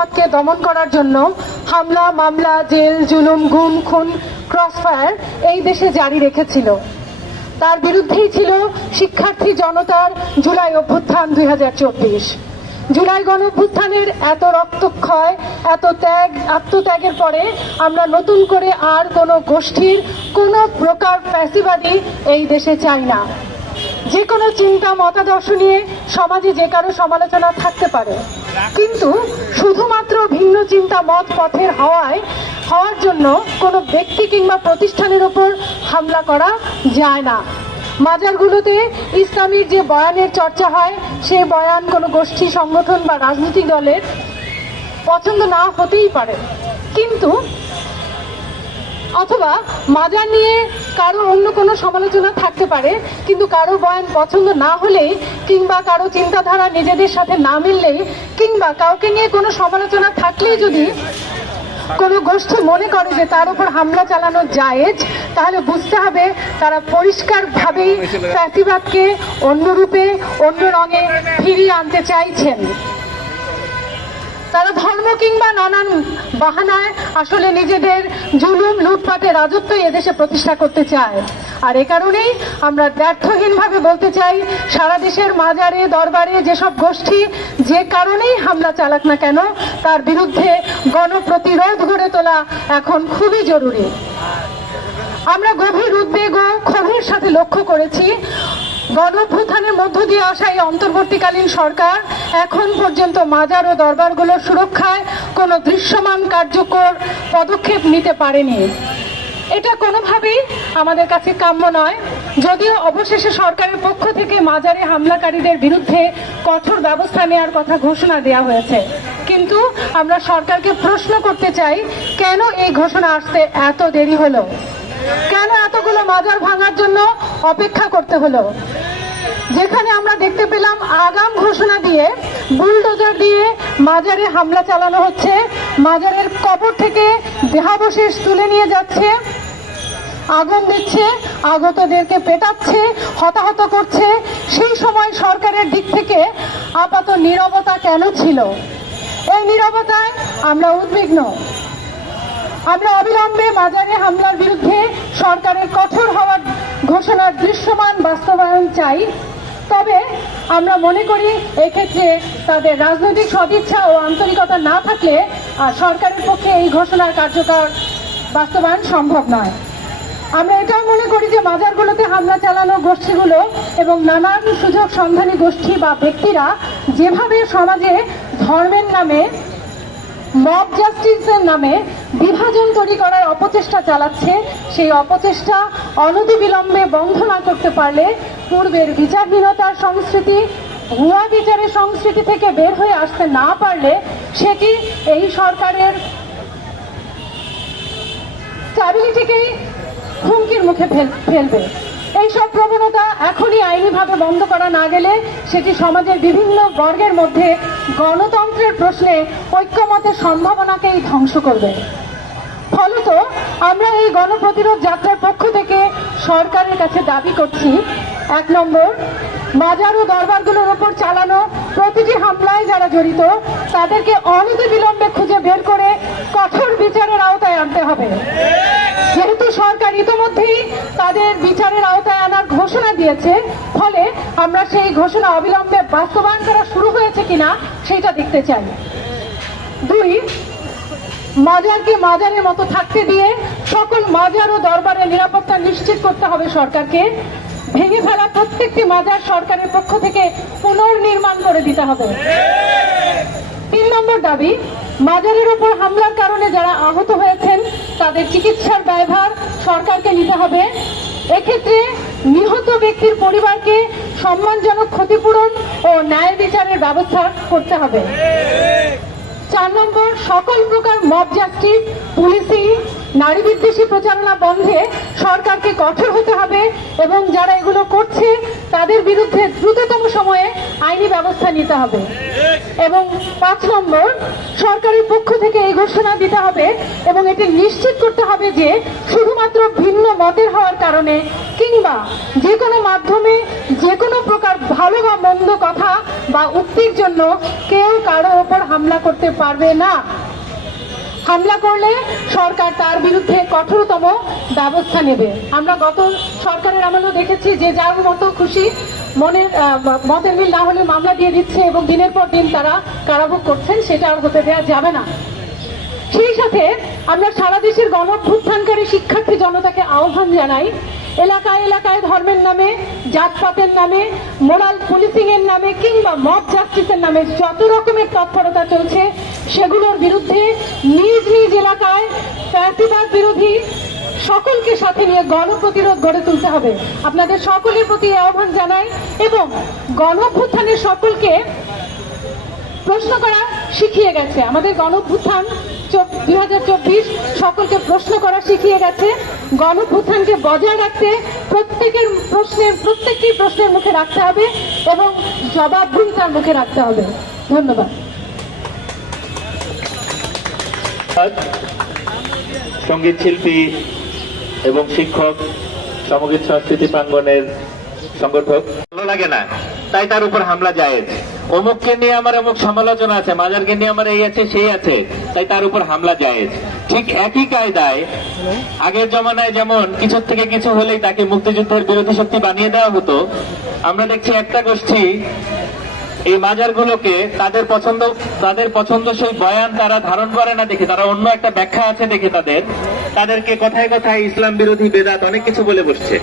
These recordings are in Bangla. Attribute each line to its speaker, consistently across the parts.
Speaker 1: মতকে দমন করার জন্য হামলা, মামলা, জেল, জুলুম, গুম, খুন, ক্রসফায়ার এই দেশে জারি রেখেছিল। তার বিরুদ্ধেই ছিল শিক্ষার্থী জনতার জুলাই অভ্যুত্থান দুই হাজার চব্বিশ। জুলাই গণ অভ্যুত্থানের এত রক্তক্ষয়, এত ত্যাগ, আত্মত্যাগের পরে আমরা নতুন করে আর কোনো গোষ্ঠীর কোনো প্রকার ফ্যাসিবাদী এই দেশে চাই না। যে কোনো চিন্তা, মতাদর্শ নিয়ে সমাজে যে কারও সমালোচনা থাকতে পারে। কিন্তু শুধুমাত্র ভিন্ন চিন্তা, মত, পথের হওয়ায়, হওয়ার জন্য কোনো ব্যক্তি কিংবা প্রতিষ্ঠানের ওপর হামলা করা যায় না। মাজারগুলোতে ইসলামীর যে বয়ানের চর্চা হয়, সেই বয়ান কোনো গোষ্ঠী, সংগঠন বা রাজনৈতিক দলের পছন্দ না হতেই পারে। কিন্তু অথবা মাজার নিয়ে কারও অন্য কোনো সমালোচনা থাকতে পারে কিন্তু কারও বয়ান পছন্দ না হলেই কিংবা কারও চিন্তাধারা নিজেদের সাথে না মিললেই কিংবা কাউকে নিয়ে কোনো সমালোচনা থাকলেই যদি কোনো গোষ্ঠী মনে করে যে তার উপর হামলা চালানো জায়েজ তাহলে বুঝতে হবে তারা পরিষ্কারভাবেই ফ্যাসিবাদকে অন্য রূপে অন্য রঙে ফিরিয়ে আনতে চাইছেন। তারা ধর্ম কিংবা নানান বাহানায় আসলে নিজেদের জুলুম, লুটপাটে রাজত্ব এদেশে প্রতিষ্ঠা করতে চায়। আর এ কারণেই আমরা ব্যর্থহীনভাবে বলতে চাই, সারা দেশের মাজারে, দরবারে যেসব গোষ্ঠী যে কারণেই হামলা চালাক না কেন, তার বিরুদ্ধে গণপ্রতিরোধ গড়ে তোলা এখন খুবই জরুরি। আমরা গভীর উদ্বেগ ও ক্ষোভের সাথে লক্ষ্য করেছি গণভ্যুত্থানের মধ্য দিয়ে আসা এই অন্তর্বর্তীকালীন সরকার এখন পর্যন্ত মাজার ও দরবারগুলোর সুরক্ষায় কোনো দৃশ্যমান কার্যকর পদক্ষেপ নিতে পারেনি। এটা কোনোভাবেই আমাদের কাছে কাম্য নয়। যদিও অবশেষে সরকারের পক্ষ থেকে মাজারে হামলাকারীদের বিরুদ্ধে কঠোর ব্যবস্থা নেওয়ার কথা ঘোষণা দেওয়া হয়েছে। কিন্তু আমরা সরকারকে প্রশ্ন করতে চাই, কেন এই ঘোষণা আসতে এত দেরি হলো? কেন এতগুলো মাজার ভাঙার জন্য অপেক্ষা করতে হলো? যেখানে আমরা দেখতে পেলাম আগাম ঘোষণা দিয়ে বুলডোজার দিয়ে মাজারে হামলা চালানো হচ্ছে। মাজারের কবর থেকে দেহাবশেষ তুলে নিয়ে যাচ্ছে। আগুন দিচ্ছে, আগতদেরকে পেটাচ্ছে, হতাহত করছে। সেই সময় সরকারের দিক থেকে আপাত নীরবতা কেন ছিল? এই নীরবতায় আমরা উদ্বিগ্ন। আমরা অবিলম্বে মাজারে হামলার বিরুদ্ধে সরকারের কঠোর হওয়ার ঘোষণার দৃশ্যমান বাস্তবায়ন চাই। তবে আমরা মনে করি এক্ষেত্রে তাদের রাজনৈতিক সদিচ্ছা ও আন্তরিকতা না থাকলে আর সরকারের পক্ষে এই ঘোষণার কার্যকর বাস্তবায়ন সম্ভব নয়। আমরা এটাও মনে করি যে বাজারগুলোতে হামলা চালানো গোষ্ঠীগুলো এবং নানান সুযোগ সন্ধানী গোষ্ঠী বা ব্যক্তিরা যেভাবে সমাজে ধর্মের নামে মব জাস্টিসের নামে বিভাজন তৈরি করার অপচেষ্টা চালাচ্ছে। সেই অপচেষ্টা অনতিবিলম্বে বন্ধ না করতে পারলে পূর্বের বিচারহীনতার সংস্কৃতি, ভুয়া বিচারের সংস্কৃতি থেকে বের হয়ে আসতে না পারলে সেটি এই সরকারের স্ট্যাবিলিটিকেই হুমকির মুখে ফেল- ফেলবে এইসব প্রবণতা এখনই আইনিভাবে বন্ধ করা না গেলে সেটি সমাজের বিভিন্ন বর্গের মধ্যে গণতন্ত্রের প্রশ্নে ঐক্যমতের সম্ভাবনাকেই ধ্বংস করবে। ফলত আমরা এই গণপ্রতিরোধ যাত্রার পক্ষ থেকে সরকারের কাছে দাবি করছি, এক নম্বর বাজার ও দরবারগুলোর ওপর চালানো প্রতিটি হামলায় যারা জড়িত, তাদেরকে অনতিবিলম্বে খুঁজে বের করে কঠোর বিচারের আওতায় আনতে হবে। যেহেতু সরকার ইতোমধ্যেই তাদের বিচারের আওতায় আনার ঘোষণা দিয়েছে। ফলে আমরা সেই ঘোষণা অবিলম্বে বাস্তবায়ন করা শুরু হয়েছে কিনা সেটা দেখতে চাই। দুই, মাজারকে মাজারের মতো থাকতে দিয়ে সকল মাজার ও দরবারের নিরাপত্তা নিশ্চিত করতে হবে সরকারকে। ভেঙে ফেলা প্রত্যেকটি মাজার সরকারের পক্ষ থেকে পুনর্নির্মাণ করে দিতে হবে। তিন নম্বর দাবি মাজারের তাদের চিকিৎসার ব্যয়ভার সরকারকে নিতে হবে। এক্ষেত্রে নিহত ব্যক্তির পরিবারকে সম্মানজনক ক্ষতিপূরণ ও ন্যায় বিচারের ব্যবস্থা করতে হবে। চার নম্বর, সকল প্রকার মব জাস্টিস পুলিশি নারী বিদ্বেষী প্রচারণা বন্ধে সরকারকে কঠোর হতে হবে এবং যারা এগুলো করছে, তাদের বিরুদ্ধে দ্রুততম সময়ে আইনি ব্যবস্থা নিতে হবে। এবং পাঁচ নম্বর, সরকারের পক্ষ থেকে এই ঘোষণা দিতে হবে এবং এটি নিশ্চিত করতে হবে যে শুধুমাত্র ভিন্ন মতের হওয়ার কারণে কিংবা যে কোনো মাধ্যমে যে কোনো প্রকার ভালো বা মন্দ কথা বা উক্তির জন্য কেউ কারও ওপর হামলা করতে পারবে না। হামলা করলে সরকার তার বিরুদ্ধে কঠোরতম ব্যবস্থা নেবে। আমরা গত সরকারের আমলেও দেখেছি যে যার মতো খুশি মনের মতের মিল না হলে মামলা দিয়ে দিচ্ছে এবং দিনের পর দিন তারা কারাভোগ করছেন, সেটা আর হতে দেওয়া যাবে না। সেই সাথে আমরা সারা দেশের গণভ্যুত্থানকারী শিক্ষার্থী জনতাকে আহ্বান জানাই, এলাকায় এলাকায় ধর্মের নামে, জাতপাতের নামে, মোরাল পুলিশিং এর নামে কিংবা মব জাস্টিসের নামে যত রকমের তৎপরতা চলছে সেগুলোর বিরুদ্ধে নিজ নিজ এলাকায় ফ্যাসিবাদ বিরোধী সকলকে সাথে নিয়ে গণপ্রতিরোধ গড়ে তুলতে হবে। আপনাদের সকলের প্রতি আহ্বান জানাই এবং গণভ্যুত্থানের সকলকে প্রশ্ন করা শিখিয়ে গেছে। আমাদের গণভ্যুত্থান দুই হাজার চব্বিশ সকলকে প্রশ্ন করা শিখিয়ে গেছে। গণভ্যুত্থানকে বজায় রাখতে প্রত্যেকের প্রশ্নের প্রত্যেকটি প্রশ্নের মুখে রাখতে হবে এবং জবাবগুলি তার মুখে রাখতে হবে। ধন্যবাদ।
Speaker 2: সংগীত শিল্পী এবং শিক্ষক সমগীত সংস্কৃতি প্রাঙ্গনের সংগঠক। ভালো লাগে না, তাই তার উপর হামলা জায়েজ। অমুককে নিয়ে আমার অমুক সমালোচনা আছে, মাজারকে নিয়ে আমার এই আছে, সেই আছে, তাই তার উপর হামলা জায়েজ। ঠিক একই কায়দায়, আগের জমানায় যেমন কিছুর থেকে কিছু হলেই তাকে মুক্তিযুদ্ধের বিরোধী শক্তি বানিয়ে দেওয়া হতো, আমরা দেখছি একটা গোষ্ঠী এই মাজারগুলোকে তাদের পছন্দ, তাদের পছন্দসই বয়ান তারা ধারণ করে না দেখে, তারা অন্য একটা ব্যাখ্যা আছে দেখে তাদের। তাদেরকে কথায় কথায় ইসলাম বিরোধী বেদাত অনেক কিছু বলে বসছে।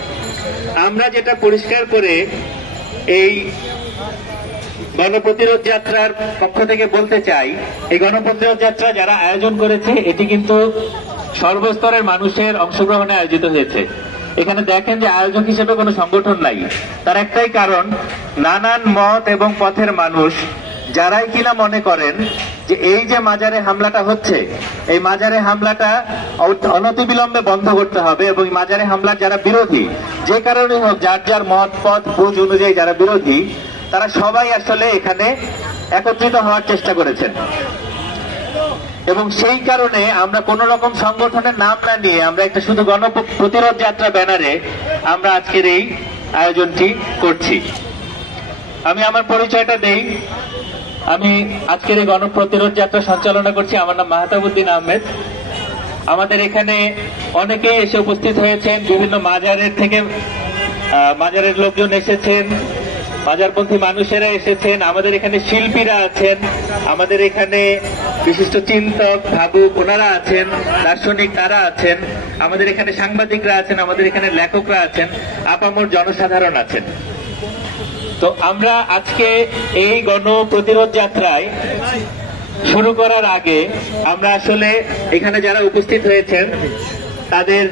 Speaker 2: আমরা যেটা পরিষ্কার করে এই গণপ্রতিরোধ যাত্রার পক্ষ থেকে বলতে চাই, এই গণপ্রতিরোধ যাত্রা যারা আয়োজন করেছে, এটি কিন্তু সর্বস্তরের মানুষের অংশগ্রহণে আয়োজিত হয়েছে। এখানে দেখেন যে আয়োজক হিসেবে কোনো সংগঠন নাই। তার একটাই কারণ, নানান মত এবং পথের মানুষ, যারাই কিনা মনে করেন যে এই যে মাজারে হামলাটা হচ্ছে, এই মাজারে হামলাটা অনতিবিলম্বে বন্ধ করতে হবে এবং মাজারে হামলার যারা বিরোধী, যে কারণে হোক, যার যার মত, পথ, বুঝ অনুযায়ী যারা বিরোধী, তারা সবাই আসলে এখানে একত্রিত হওয়ার চেষ্টা করেছেন। এবং সেই কারণে আমরা কোন রকম সংগঠনের নাম না নিয়ে আমরা একটা শুধু গণ প্রতিরোধ যাত্রা ব্যানারে আমরা আজকের এই আয়োজনটি করছি। আমি আমার পরিচয়টা দেই। আমি আজকের এই গণপ্রতিরোধ যাত্রা সঞ্চালনা করছি। আমার নাম মাহতাবুদ্দিন আহমেদ। আমাদের এখানে অনেকেই এসে উপস্থিত হয়েছেন। বিভিন্ন মাজারের থেকে মাজারের লোকজন এসেছেন। বাজারপন্থী মানুষেরা এসেছেন, আমাদের এখানে শিল্পীরা আছেন, আমাদের এখানে বিশিষ্ট চিন্তক ভাবুক ওনারা আছেন, দার্শনিক তারা আছেন, আমাদের এখানে সাংবাদিকরা আছেন, আমাদের এখানে লেখকরা আছেন, আপামর জনসাধারণ আছেন। তো আমরা আজকে এই গণ প্রতিরোধ যাত্রায় শুরু করার আগে আমরা আসলে এখানে যারা উপস্থিত হয়েছেন, তাদের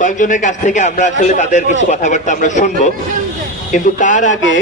Speaker 2: কয়েকজনের কাছ থেকে আমরা আসলে তাদের কিছু কথাবার্তা আমরা শুনব। কিন্তু তার আগে